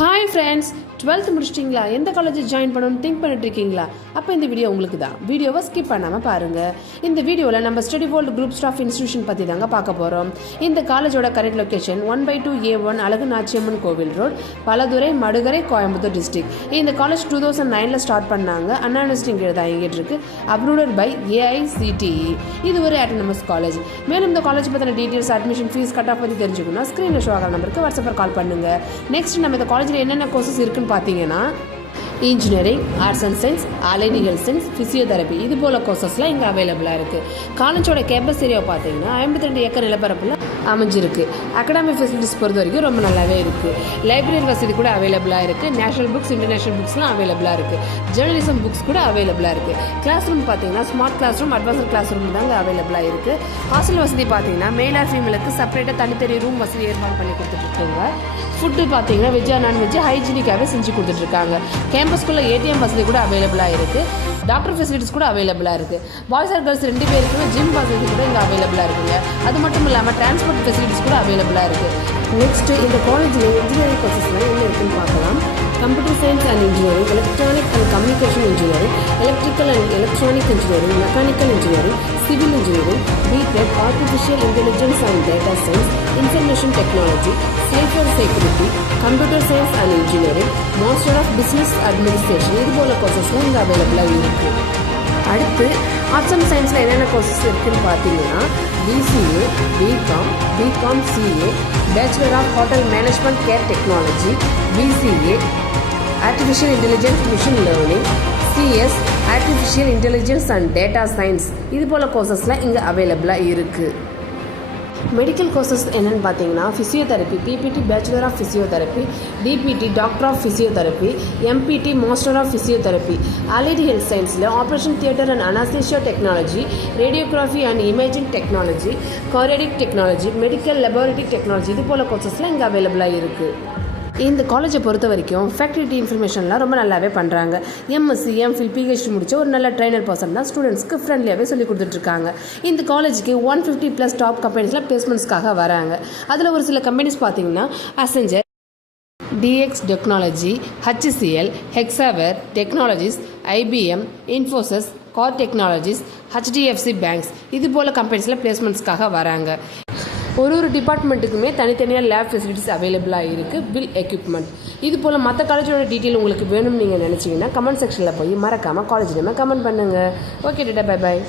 Hi friends, 12th முடிச்சிட்டிங்களா? எந்த college join பண்ணணும்னு think பண்ணிட்டு இருக்கீங்களா? அப்போ இந்த வீடியோ உங்களுக்கு தான். வீடியோவை ஸ்கிப் பண்ணாமல் பாருங்கள். இந்த வீடியோவில் நம்ம study world group staff institution பற்றி தாங்க பார்க்க போகிறோம். இந்த காலேஜோட கரெக்ட் லொக்கேஷன் 1/2A1 அழகு நாச்சியம்மன் கோவில் ரோட், பலதுறை, மடுகரை, கோயம்புத்தூர் டிஸ்ட்ரிக்ட். இந்த காலேஜ் 2009 ஸ்டார்ட் பண்ணாங்க. அண்ணா யூனிவர்சிட்டி கீழே தான் இயங்கிட்டு இருக்கு. Approved by AICTE. இது ஒரு ஆட்டோனமஸ் காலேஜ். மேலும் இந்த காலேஜ் பற்றின details, admission fees, cut off பற்றி தெரிஞ்சுக்கணும். ஸ்க்ரீனில் ஷோ ஆகிற நம்பருக்கு வாட்ஸ்அப்பில் கால் பண்ணுங்கள். நெக்ஸ்ட் நம்ம இந்த காலேஜில் என்னென்ன கோர்சஸ் இருக்குன்னு பார்த்தீங்கன்னா engineering, arts and science, allied health science, physiotherapy இது போல் கோர்சஸ்லாம் இங்கே அவைலபிளாக இருக்குது. காலேஜோட கேம்பஸ் ஏரியா பார்த்தீங்கன்னா 52 ஏக்கர் நிலப்பரப்பில் அமைஞ்சிருக்கு. அகாடமிக் ஃபெசிலிட்டிஸ் பொறுத்த வரைக்கும் ரொம்ப நல்லாவே இருக்குது. லைப்ரரி வசதி கூட அவைலபிளாக இருக்குது. நேஷனல் புக்ஸ், இன்டர்நேஷனல் புக்ஸ்லாம் அவைலபிளாக இருக்குது. ஜேர்னலிசம் புக்ஸ் கூட அவைலபிளாக இருக்குது. கிளாஸ் ரூம் பார்த்தீங்கன்னா smart classroom, advanced classroom தாங்க அவைலபிளாக இருக்குது. ஹாஸ்டல் வசதி பார்த்தீங்கன்னா மேல் ஆர் ஃபீமேலுக்கு செப்பரேட்டாக தனித்தனி ரூம் வசதி ஏற்பாடு பண்ணி கொடுத்துட்ருக்காங்க. ஃபுட்டு பார்த்தீங்கன்னா வெஜ்ஜா நான்வெஜ்ஜு ஹைஜீனிக்காகவே செஞ்சு கொடுத்துட்ருக்காங்க. கேம்பஸ்குள்ளே ATM வசதி கூட அவைலபிளாக இருக்குது. டாக்டர் ஃபெசிலிட்டிஸ் கூட அவைலபிளாக இருக்குது. பாய்ஸ் ஆர் கேர்ள்ஸ் 2 பேருக்குமே ஜிம் வசதி கூட இங்கே அவைலபிளாக இருக்குங்க. அது மட்டும் இல்லாமல் டிரான்ஸ்போர்ட் ஃபெசிலிட்டிஸ் கூட அவைலபிளாக இருக்குது. நெக்ஸ்ட்டு இந்த காலேஜில் இன்ஜினியரிங் கோர்சஸ்லாம் என்ன இருக்குன்னு பார்க்கலாம். Computer science and engineering, electronic and communication engineering, electrical and electronic engineering, mechanical engineering, civil engineering, BTech, artificial intelligence and data science, information technology, cyber security, computer science and engineering, master of business administration இது போல கோர்சஸ்லாம் இங்கே அவைலபிளாக இருக்குது. அடுத்து arts and சயின்ஸில் என்னென்ன courses இருக்குதுன்னு பார்த்தீங்கன்னா BCA, BCom CA, bachelor of hotel management care technology, BCA, artificial intelligence machine learning, CS, artificial intelligence and data science இது போல் கோர்சஸ்லாம் இங்கே அவைலபிளாக இருக்குது. மெடிக்கல் கோர்சஸ் என்னென்னு பார்த்தீங்கன்னா physiotherapy, PPT bachelor of physiotherapy, DPT doctor of physiotherapy, MPT master of physiotherapy, allied health சயின்ஸில் operation theatre and anaesthesia technology, radiography and imaging technology, cardiac technology, medical laboratory technology இது போல் கோர்சஸ்லாம் இங்கே அவைலபிளாக இருக்குது. இந்த காலேஜை பொறுத்த வரைக்கும் ஃபேக்கல்டி இன்ஃபர்மேஷன்லாம் ரொம்ப நல்லாவே பண்ணுறாங்க. MSc, MPhil, PhD முடிச்ச ஒரு நல்ல ட்ரைனர் பர்சன் தான் ஸ்டூடெண்ட்ஸ்க்கு ஃப்ரெண்ட்லியாகவே சொல்லி கொடுத்துட்ருக்காங்க. இந்த காலேஜுக்கு 150+ டாப் கம்பெனிஸில் பிளேஸ்மெண்ட்ஸ்க்காக வராங்க. அதில் ஒரு சில கம்பெனிஸ் பார்த்தீங்கன்னா Accenture, DX technology, HCL, Hexaware technologies, IBM, Infosys, car technologies, HDFC banks இது போல் கம்பெனிஸில் பிளேஸ்மெண்ட்ஸ்க்காக வராங்க. ஒரு டிபார்ட்மெண்ட்டுக்குமே தனித்தனியாக லேப் ஃபெசிலிட்டிஸ் அவைலபிளாக இருக்குது. பில் எக்யூப்மெண்ட் இது போல் மற்ற காலேஜோட டீட்டெயில் உங்களுக்கு வேணும்னு நீங்கள் நினச்சிங்கன்னா கமெண்ட் செக்ஷனில் போய் மறக்காமல் காலேஜ் நேமை கமெண்ட் பண்ணுங்கள். Okay, Tata, bye bye.